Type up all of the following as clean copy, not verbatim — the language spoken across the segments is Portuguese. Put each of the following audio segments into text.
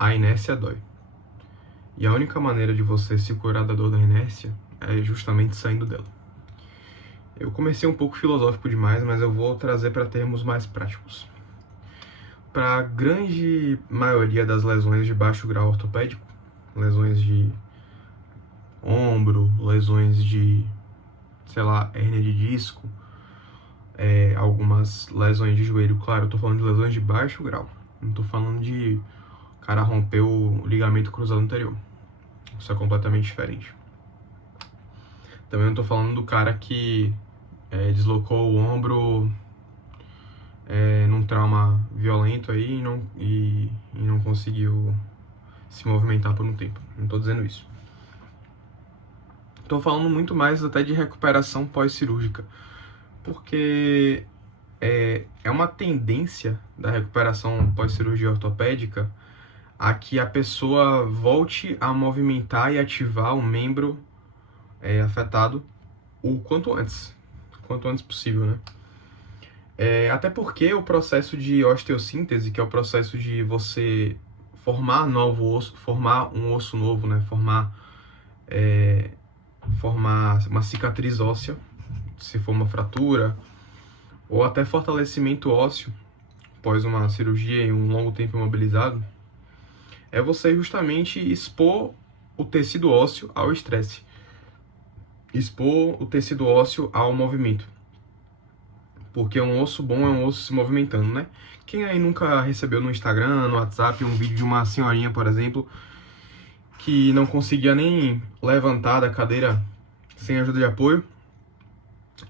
a inércia dói. E a única maneira de você se curar da dor da inércia é justamente saindo dela. Eu comecei um pouco filosófico demais, mas eu vou trazer para termos mais práticos. Para a grande maioria das lesões de baixo grau ortopédico, lesões de ombro, lesões de, sei lá, hérnia de disco, algumas lesões de joelho, claro, eu tô falando de lesões de baixo grau, não tô falando de o cara rompeu o ligamento cruzado anterior, isso é completamente diferente. Também não tô falando do cara que deslocou o ombro num trauma violento aí e não conseguiu se movimentar por um tempo, não tô dizendo isso. Tô falando muito mais até de recuperação pós-cirúrgica, porque é uma tendência da recuperação pós-cirurgia ortopédica a que a pessoa volte a movimentar e ativar o membro afetado o quanto antes possível, né? Até porque o processo de osteossíntese, que é o processo de você formar novo osso, formar um osso novo, né? Formar uma cicatriz óssea, se for uma fratura, ou até fortalecimento ósseo após uma cirurgia e um longo tempo imobilizado, é você justamente expor o tecido ósseo ao estresse, expor o tecido ósseo ao movimento. Porque um osso bom é um osso se movimentando, né? Quem aí nunca recebeu no Instagram, no WhatsApp, um vídeo de uma senhorinha, por exemplo, que não conseguia nem levantar da cadeira sem ajuda de apoio,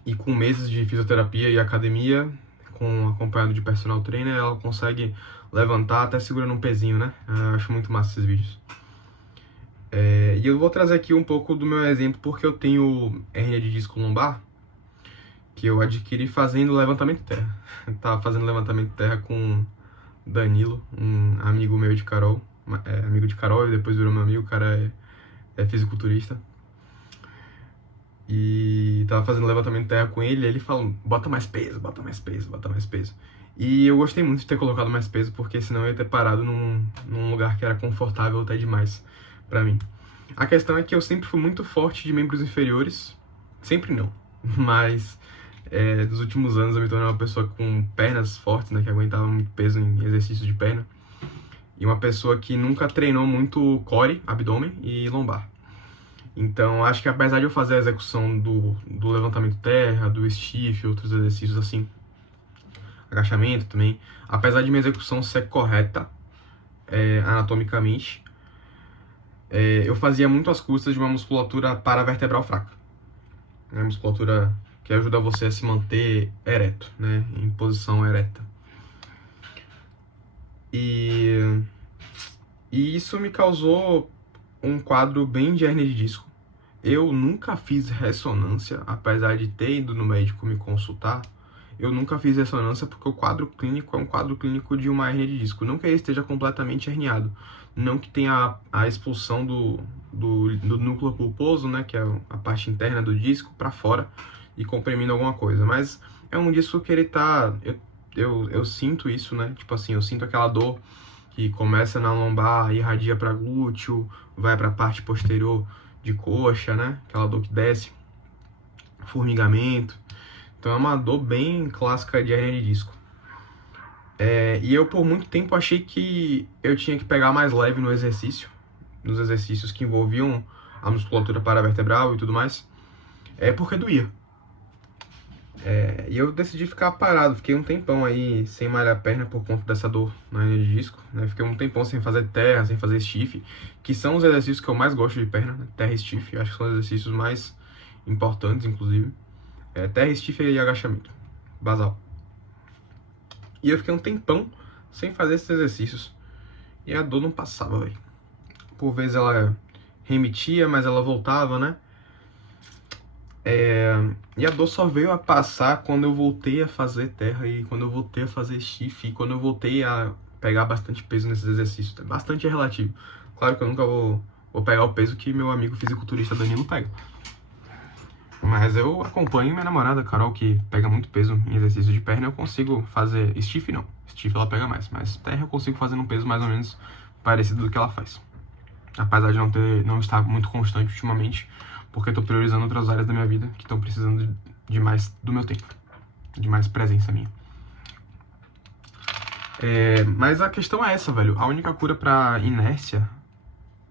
e com meses de fisioterapia e academia, acompanhado de personal trainer, ela consegue levantar até segurando um pezinho, né? Eu acho muito massa esses vídeos. E eu vou trazer aqui um pouco do meu exemplo, porque eu tenho hérnia de disco lombar, que eu adquiri fazendo levantamento de terra. Eu tava fazendo levantamento de terra com Danilo, um amigo meu de Carol, amigo de Carol e depois virou meu amigo, o cara é fisiculturista. E tava fazendo levantamento de terra com ele, e ele falou, bota mais peso, bota mais peso, bota mais peso. E eu gostei muito de ter colocado mais peso, porque senão eu ia ter parado num lugar que era confortável até demais pra mim. A questão é que eu sempre fui muito forte de membros inferiores, sempre não, mas dos últimos anos eu me tornei uma pessoa com pernas fortes, né, que aguentava muito peso em exercícios de perna, e uma pessoa que nunca treinou muito core, abdômen e lombar. Então, acho que apesar de eu fazer a execução do levantamento terra, do stiff, outros exercícios assim, agachamento também, apesar de minha execução ser correta anatomicamente, eu fazia muito às custas de uma musculatura paravertebral fraca. Né? Musculatura que ajuda você a se manter ereto, né? Em posição ereta. E isso me causou um quadro bem de hérnia de disco. Eu nunca fiz ressonância, apesar de ter ido no médico me consultar, eu nunca fiz ressonância porque o quadro clínico é um quadro clínico de uma hérnia de disco. Não que ele esteja completamente herniado, não que tenha a expulsão do núcleo pulposo, né, que é a parte interna do disco, para fora e comprimindo alguma coisa. Mas é um disco que ele tá... Eu sinto isso, né, tipo assim, eu sinto aquela dor que começa na lombar, irradia para glúteo, vai para a parte posterior de coxa, né? Aquela dor que desce, formigamento. Então é uma dor bem clássica de hérnia de disco. E eu por muito tempo achei que eu tinha que pegar mais leve no exercício, nos exercícios que envolviam a musculatura paravertebral e tudo mais, porque doía. E eu decidi ficar parado, fiquei um tempão aí sem malhar a perna por conta dessa dor na hérnia de disco, né? Fiquei um tempão sem fazer terra, sem fazer stiff, que são os exercícios que eu mais gosto de perna, né? Terra e stiff, acho que são os exercícios mais importantes, inclusive. Terra, stiff e agachamento, basal. E eu fiquei um tempão sem fazer esses exercícios, e a dor não passava, velho. Por vezes ela remetia, mas ela voltava, né? E a dor só veio a passar quando eu voltei a fazer terra e quando eu voltei a fazer stiff e quando eu voltei a pegar bastante peso nesses exercícios. Bastante é relativo. Claro que eu nunca vou pegar o peso que meu amigo fisiculturista Danilo pega. Mas eu acompanho minha namorada, Carol, que pega muito peso em exercício de perna. Eu consigo fazer... Stiff não. Stiff ela pega mais. Mas terra eu consigo fazer num peso mais ou menos parecido do que ela faz. Apesar de não estar muito constante ultimamente, porque eu tô priorizando outras áreas da minha vida que estão precisando de mais do meu tempo, de mais presença minha. Mas a questão é essa, velho. A única cura pra inércia,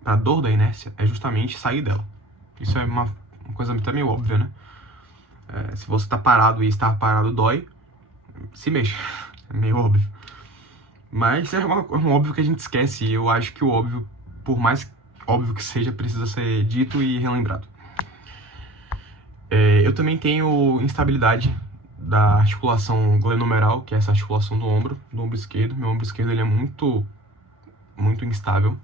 pra dor da inércia, é justamente sair dela. Isso é uma coisa até meio óbvia, né? Se você tá parado e estar parado dói, se mexa. É meio óbvio. Mas é um óbvio que a gente esquece, e eu acho que o óbvio, por mais óbvio que seja, precisa ser dito e relembrado. Eu também tenho instabilidade da articulação glenomeral, que é essa articulação do ombro esquerdo. Meu ombro esquerdo ele é muito instável.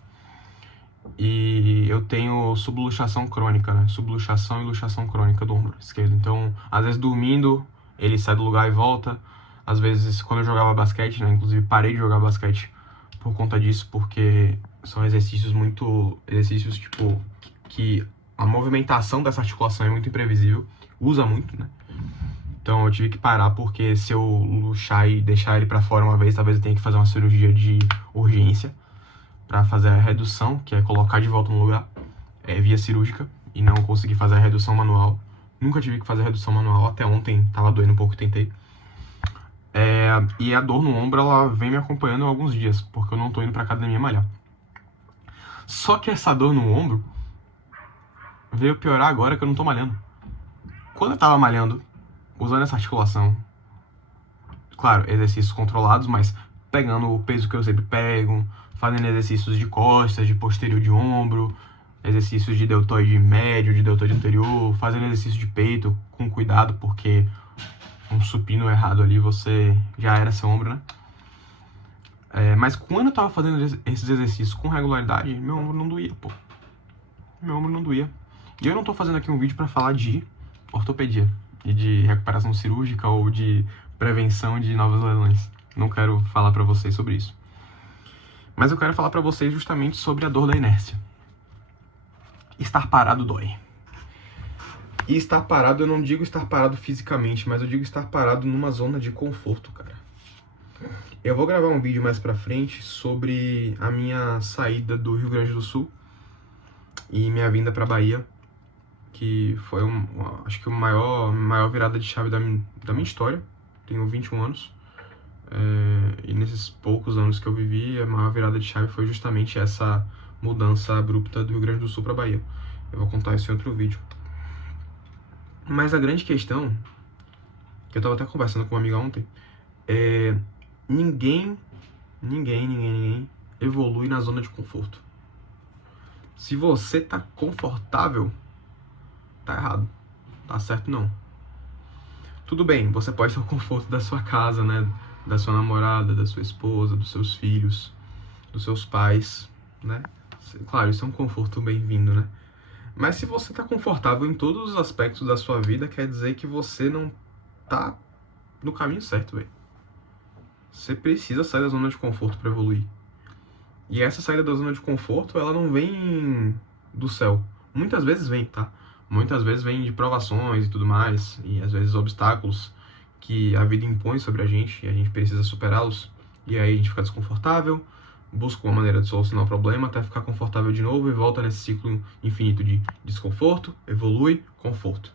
E eu tenho subluxação crônica, né? Subluxação e luxação crônica do ombro esquerdo. Então, às vezes dormindo, ele sai do lugar e volta. Às vezes, quando eu jogava basquete, né? Inclusive, parei de jogar basquete por conta disso, porque são exercícios tipo, que a movimentação dessa articulação é muito imprevisível. Usa muito, né? Então, eu tive que parar, porque se eu luxar e deixar ele pra fora uma vez, talvez eu tenha que fazer uma cirurgia de urgência para fazer a redução, que é colocar de volta no lugar, via cirúrgica, e não consegui fazer a redução manual. Nunca tive que fazer a redução manual, até ontem tava doendo um pouco, tentei. E a dor no ombro, ela vem me acompanhando há alguns dias, porque eu não tô indo pra academia malhar. Só que essa dor no ombro veio piorar agora que eu não tô malhando. Quando eu tava malhando, usando essa articulação, claro, exercícios controlados, mas pegando o peso que eu sempre pego, fazendo exercícios de costas, de posterior de ombro, exercícios de deltoide médio, de deltoide anterior, fazendo exercício de peito com cuidado, porque um supino errado ali, você já era seu ombro, né? Mas quando eu tava fazendo esses exercícios com regularidade, meu ombro não doía, pô. Meu ombro não doía. E eu não tô fazendo aqui um vídeo pra falar de ortopedia, e de recuperação cirúrgica ou de prevenção de novas lesões. Não quero falar pra vocês sobre isso. Mas eu quero falar pra vocês justamente sobre a dor da inércia. Estar parado dói. E estar parado, eu não digo estar parado fisicamente, mas eu digo estar parado numa zona de conforto, cara. Eu vou gravar um vídeo mais pra frente sobre a minha saída do Rio Grande do Sul e minha vinda pra Bahia, que foi, acho que a maior virada de chave da minha história. Tenho 21 anos. E nesses poucos anos que eu vivi, a maior virada de chave foi justamente essa mudança abrupta do Rio Grande do Sul para Bahia. Eu vou contar isso em outro vídeo. Mas a grande questão, que eu tava até conversando com uma amiga ontem, ninguém evolui na zona de conforto. Se você tá confortável, tá errado. Tá certo não. Tudo bem, você pode ter o conforto da sua casa, né? Da sua namorada, da sua esposa, dos seus filhos, dos seus pais, né? Claro, isso é um conforto bem-vindo, né? Mas se você tá confortável em todos os aspectos da sua vida, quer dizer que você não tá no caminho certo, velho. Você precisa sair da zona de conforto para evoluir. E essa saída da zona de conforto, ela não vem do céu. Muitas vezes vem, tá? Muitas vezes vem de provações e tudo mais, e às vezes obstáculos que a vida impõe sobre a gente, e a gente precisa superá-los, e aí a gente fica desconfortável, busca uma maneira de solucionar o problema até ficar confortável de novo e volta nesse ciclo infinito de desconforto, evolui, conforto.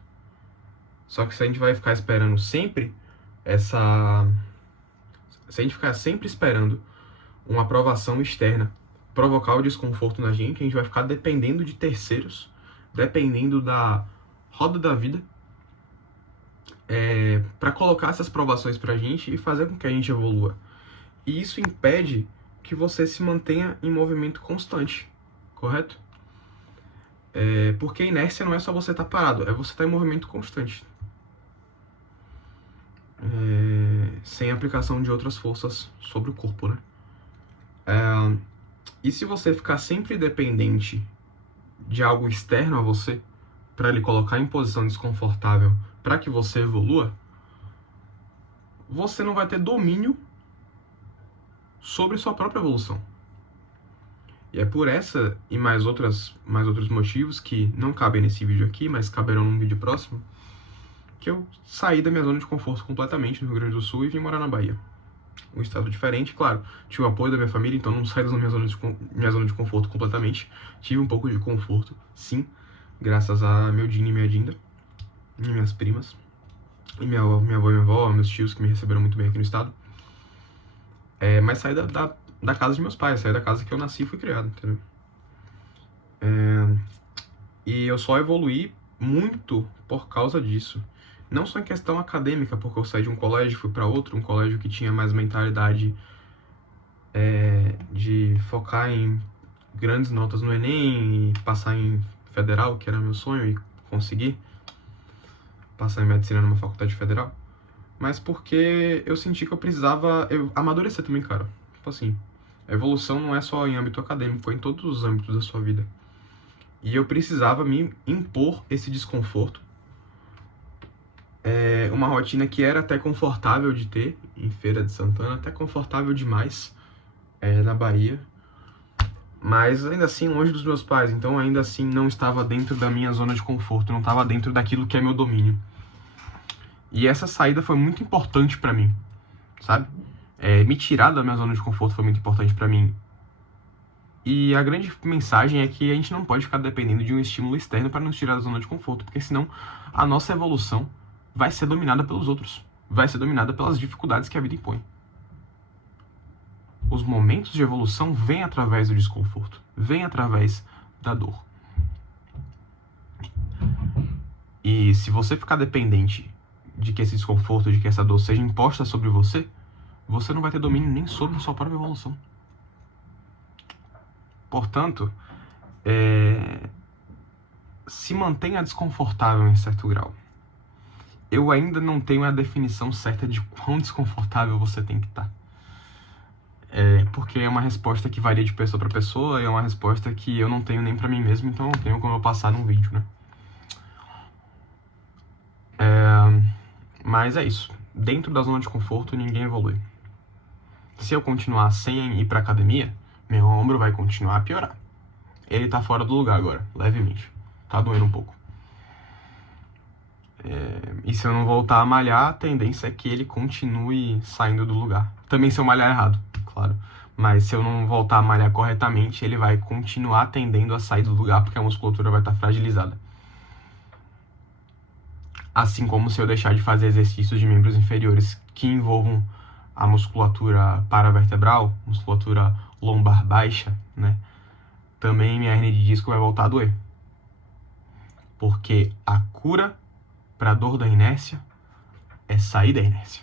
Só que se a gente vai ficar esperando sempre se a gente ficar sempre esperando uma aprovação externa provocar o desconforto na gente, a gente vai ficar dependendo de terceiros, dependendo da roda da vida, para colocar essas provações pra gente e fazer com que a gente evolua. E isso impede que você se mantenha em movimento constante, correto? Porque a inércia não é só você estar parado, é você estar em movimento constante. Sem aplicação de outras forças sobre o corpo, né? E se você ficar sempre dependente de algo externo a você, para lhe colocar em posição desconfortável para que você evolua, você não vai ter domínio sobre sua própria evolução. E é por essa e mais outros motivos que não cabem nesse vídeo aqui, mas caberão num vídeo próximo, que eu saí da minha zona de conforto completamente no Rio Grande do Sul e vim morar na Bahia. um estado diferente, claro. Tive o apoio da minha família, então não saí da minha zona de conforto completamente. Tive um pouco de conforto, sim, graças a meu Dini e minha Dinda, e minhas primas, e minha avó e minha avó, meus tios que me receberam muito bem aqui no estado. Mas saí da casa de meus pais, saí da casa que eu nasci e fui criado, entendeu? E eu só evoluí muito por causa disso. Não só em questão acadêmica, porque eu saí de um colégio e fui para outro, um colégio que tinha mais mentalidade de focar em grandes notas no Enem e passar em federal, que era meu sonho, e conseguir passar em medicina numa faculdade federal. Mas porque eu senti que eu precisava amadurecer também, cara. Tipo assim, a evolução não é só em âmbito acadêmico, é em todos os âmbitos da sua vida. E eu precisava me impor esse desconforto. Uma rotina que era até confortável de ter em Feira de Santana, até confortável demais na Bahia. Mas ainda assim longe dos meus pais, então ainda assim não estava dentro da minha zona de conforto, não estava dentro daquilo que é meu domínio. E essa saída foi muito importante pra mim, sabe? Me tirar da minha zona de conforto foi muito importante pra mim. E a grande mensagem é que a gente não pode ficar dependendo de um estímulo externo para nos tirar da zona de conforto, porque senão a nossa evolução vai ser dominada pelos outros, vai ser dominada pelas dificuldades que a vida impõe. Os momentos de evolução vêm através do desconforto, vêm através da dor. E se você ficar dependente de que esse desconforto, de que essa dor seja imposta sobre você, você não vai ter domínio nem sobre a sua própria evolução. Portanto, se mantenha desconfortável em certo grau. Eu ainda não tenho a definição certa de quão desconfortável você tem que estar. Porque é uma resposta que varia de pessoa para pessoa, e é uma resposta que eu não tenho nem para mim mesmo, então não tenho como eu passar num vídeo, né? Mas é isso. Dentro da zona de conforto, ninguém evolui. Se eu continuar sem ir pra academia, meu ombro vai continuar a piorar. Ele tá fora do lugar agora, levemente. Tá doendo um pouco. E se eu não voltar a malhar, a tendência é que ele continue saindo do lugar. Também se eu malhar errado, claro. Mas se eu não voltar a malhar corretamente, ele vai continuar tendendo a sair do lugar, porque a musculatura vai estar fragilizada. Assim como se eu deixar de fazer exercícios de membros inferiores que envolvam a musculatura paravertebral, musculatura lombar baixa, né? Também minha hernia de disco vai voltar a doer. Porque a cura para a dor da inércia é sair da inércia.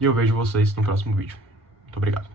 E eu vejo vocês no próximo vídeo. Muito obrigado.